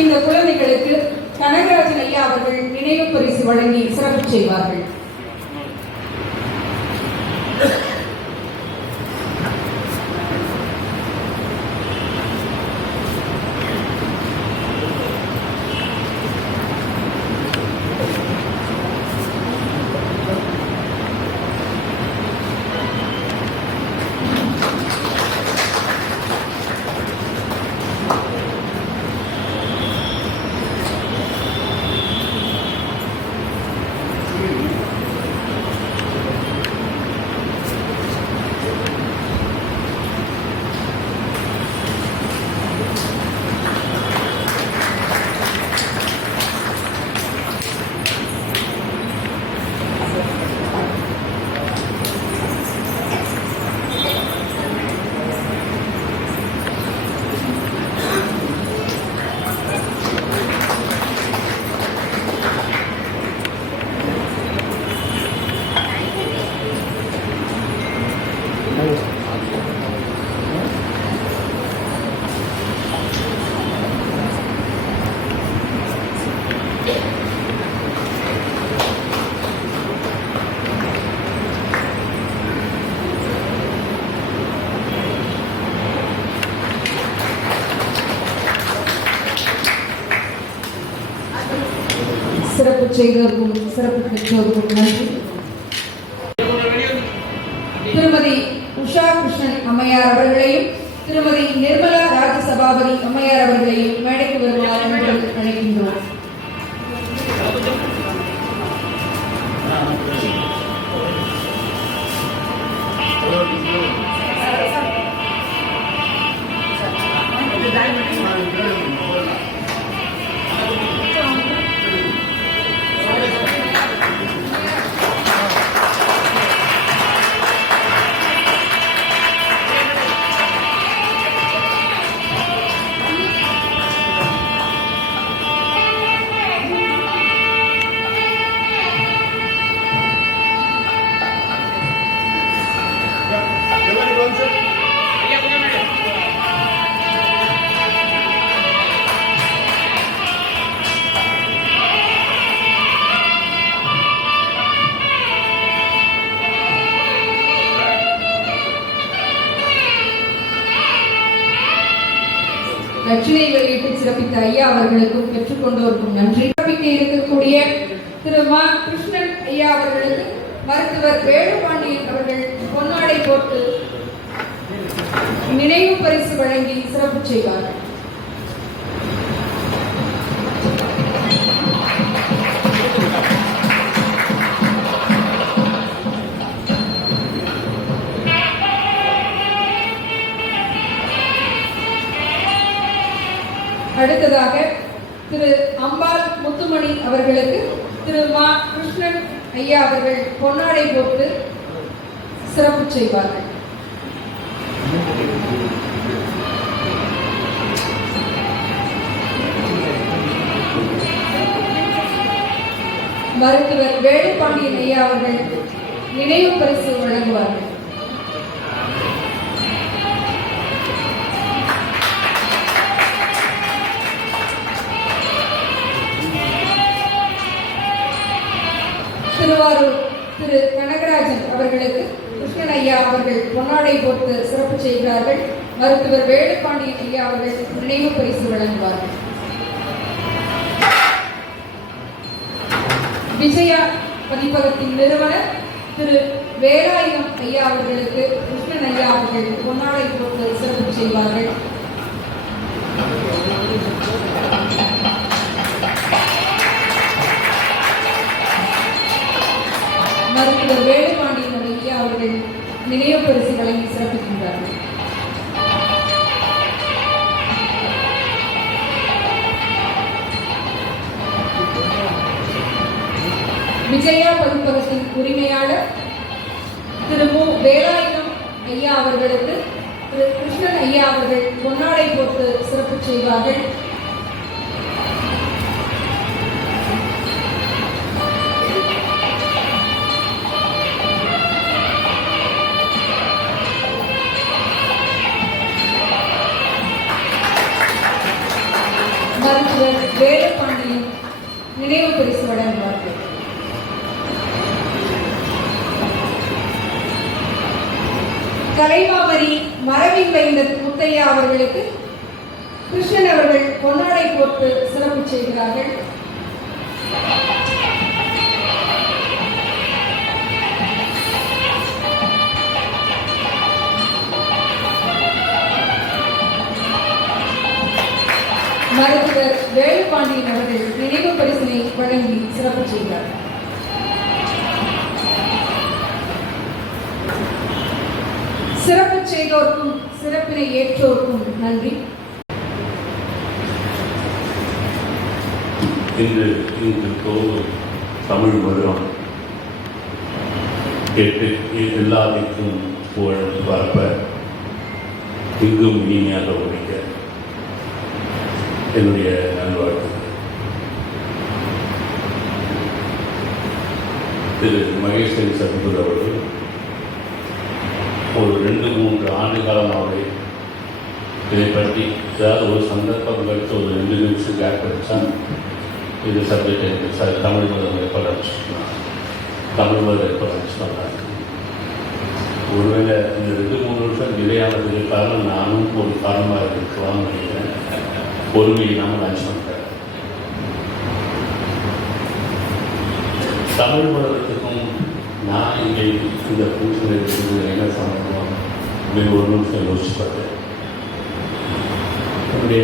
இந்த குழந்தைகளுக்கு கனகராஜன் ஐயா அவர்கள் நினைவு பரிசு வழங்கி சிறப்பு செய்வார்கள். சிறப்பு செய்தவருக்கும் சிறப்பு பெற்றோருக்கும் நன்றி. திருமதி உஷா கிருஷ்ணன் அம்மையார் அவர்களையும் திருமதி நிர்மலா ராஜசபாபதி அம்மையார் அவர்களையும் மேடைக்கு வருமாறு அழைக்கின்றோம். லட்சுமி வெளியிட்டு சிறப்பித்த ஐயா அவர்களுக்கும் பெற்றுக்கொண்டோருக்கும் நன்றி. சிறப்பிக்க இருக்கக்கூடிய திரு மா கிருஷ்ணன் ஐயா அவர்களுக்கு மருத்துவர் வேலுபாண்டியன் அவர்கள் பொன்னாடை போட்டு நினைவு பரிசு வழங்கி சிறப்பு செய்வார்கள். அடுத்ததாக திரு அம்பாள் முத்துமணி அவர்களுக்கு திரு மா கிருஷ்ணன் ஐயா அவர்கள் பொன்னாடை போட்டு சிறப்பு செய்வார்கள். மருத்துவர் வேலுபாண்டியன் ஐயா அவர்கள் நினைவு பரிசு வழங்குவார்கள். திருவாரூர் திரு கனகராஜன் அவர்களுக்கு கிருஷ்ணன் ஐயா அவர்கள் பொன்னாடை போட்டு சிறப்பு செய்கிறார்கள். மருத்துவர் வேலுபாண்டியன் ஐயா அவர்கள் நினைவு பரிசு வழங்குவார்கள். விஜயா பதிப்பகத்தின் நிறுவனர் திரு வேலாயுதம் ஐயா அவர்களுக்கு கிருஷ்ணன் ஐயா அவர்கள் பொன்னாடை போட்டு சிறப்பு செய்வார்கள். மருத்துவர் வேலுபாண்டியன் ஐயா அவர்கள் நினைவு பரிசு வழங்கி சிறப்பிக்கின்றார்கள். விஜயா பதிப்பகத்தின் உரிமையாளர் திரு மு வேலாயுதம் ஐயா அவர்களுக்கு திரு கிருஷ்ணன் ஐயா அவர்கள் பொன்னாடை போட்டு சிறப்பு செய்வார்கள். மருத்துவர் கலைமாமணி மரவிந்த முத்தையா அவர்களுக்கு கிருஷ்ணன் அவர்கள் பொன்னாடை போட்டு சிறப்பு செய்கிறார்கள். மருத்துவர் வேலுபாண்டியன் அவர்கள் நினைவு பரிசினை வழங்கி சிறப்பு செய்கிறார். சிறப்பு செய்தோருக்கும் சிறப்பினை ஏற்றோருக்கும் நன்றி. இன்று தமிழ் வருடம் கேட்டு எல்லாத்திற்கும் புகழ் பரப்ப இங்கும் இனிமையாக ஒழிக்க என்னுடைய நல்வாழ்த்து. திரு மகேஸ்வரி சத்குரு அவர்கள் ஒரு 2-3 ஆண்டு காலமாகவே இதை பற்றி ஏதாவது ஒரு சந்தர்ப்பம் கழித்து ஒரு 2 நிமிஷம் கேப் கிடைச்சா இது சப்ஜெக்ட் எனக்கு தமிழ் மதம் எப்போ ஆரம்பிச்சுக்கலாம், தமிழ் மதம் எப்போ ஆரம்பிச்சுக்கலாம். ஒருவேளை இந்த 2-3 நிமிஷம் நிலையானதுக்கு காரணம் நானும் ஒரு காரணமாக இருக்கலாம்னு நினைக்கிறேன். பொறுமையை நாம் லஞ்ச் பண்ணுறேன். தமிழ் மதத்துக்கும் நான் இங்கே இந்த பூசணி இருக்கிறது என்ன சம்பந்தம் அப்படின்னு ஒரு நிமிஷம் யோசிச்சு பார்த்தேன். என்னுடைய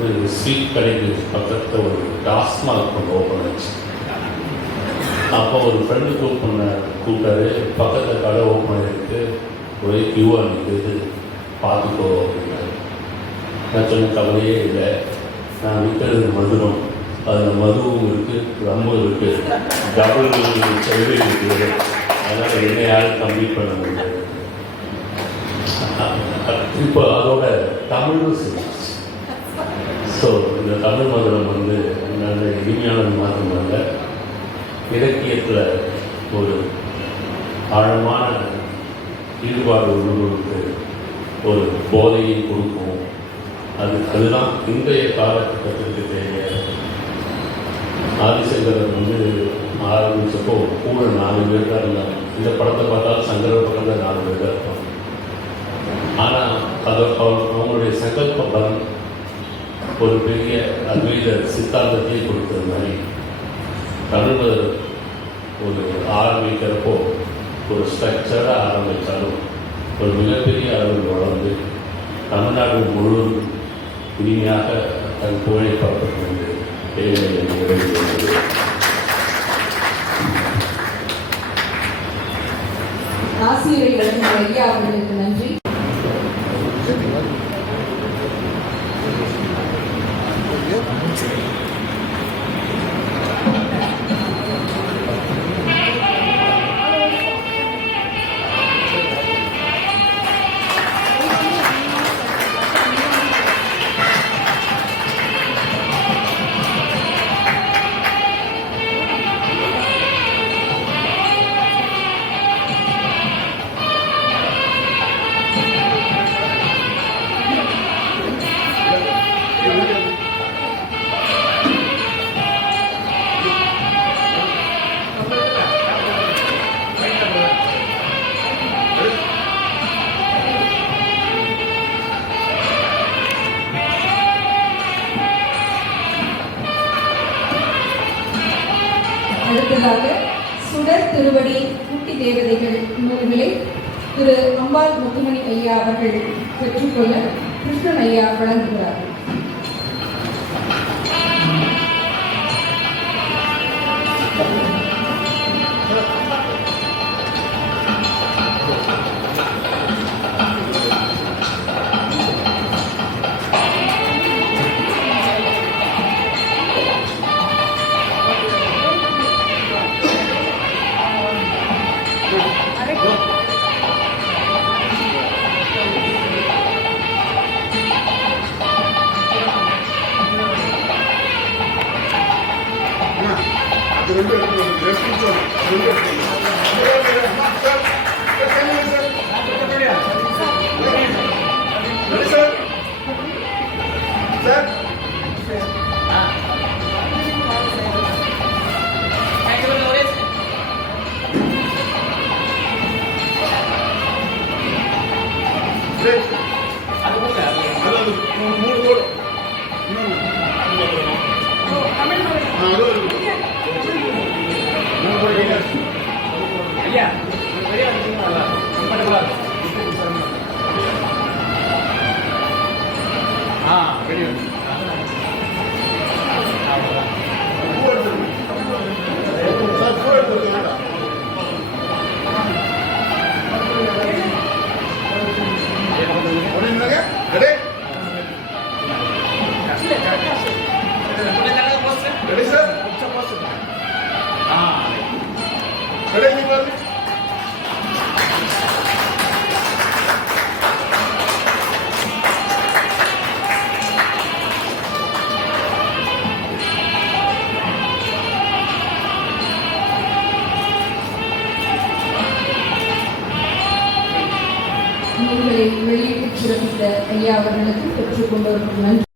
ஒரு ஸ்வீட் கடைக்கு பக்கத்தில் ஒரு டாஸ்மாக் கொண்டு ஓப்பன் ஆச்சு. அப்போ ஒரு ஃப்ரெண்டு கூப்பிட்டாரு, பக்கத்தில் கடை ஓப்பன் ஆகிருக்கு, ஒரே கியூவாக நிற்கிறது, பார்த்துக்கோ அப்படின்னாரு. நான் சொன்ன கவலையே இல்லை, நான் விற்கிறது மதுரம், அதில் மதுவும் இருக்குது, ரம்மும் இருக்குது, டபுள் செலவு இருக்குது, அதனால் என்ன யாரும் கம்ப்ளீட் பண்ண முடியாது. இப்போ அதோட தமிழும் சரி. ஸோ இந்த தமிழ் மதுரம் நல்ல இனிமையானது மாற்றமாக இலக்கியத்தில் ஒரு ஆழமான ஈடுபாடு உள்ளவர்களுக்கு ஒரு போதையை கொடுக்கும். அதுதான் இன்றைய காலகட்டத்திற்கு தேவையான. ஆதிசங்கரன் ஆரம்பித்தப்போ கூட 4 பேர் தான் இருந்தாங்க. இந்த படத்தை பார்த்தாலும் சங்கர பக்கத்தில் 4 பேர் தான் இருப்பாங்க. ஆனால் அவங்களுடைய சங்கல்ப பலம் ஒரு பெரிய அத்வைத சித்தாந்தத்தையே கொடுக்குற மாதிரி தமிழ் ஒரு ஆரம்பிக்கிறப்போ ஒரு ஸ்ட்ரக்சராக ஆரம்பித்தாலும் ஒரு மிகப்பெரிய அளவில் வளர்ந்து தமிழ்நாடு முழுவதும் இனிமையாக தன் புகழை பார்ப்பது நிறைவேறுகிறது. ஆசிரியர் ஐயா அவர்களுக்கு நன்றி. அடுத்ததாக சுடர் திருவடி குட்டி தேவதைகள் நூல்களை திரு அம்பாள் முத்துமணி ஐயா அவர்கள் பெற்றுக்கொள்ள கிருஷ்ணன் ஐயா வழங்குகிறார்கள். வெளியிட்டு சிறப்பித்த ஐயா அவர்களுக்கு பெற்றுக்கொண்டோருக்கும் நன்றி.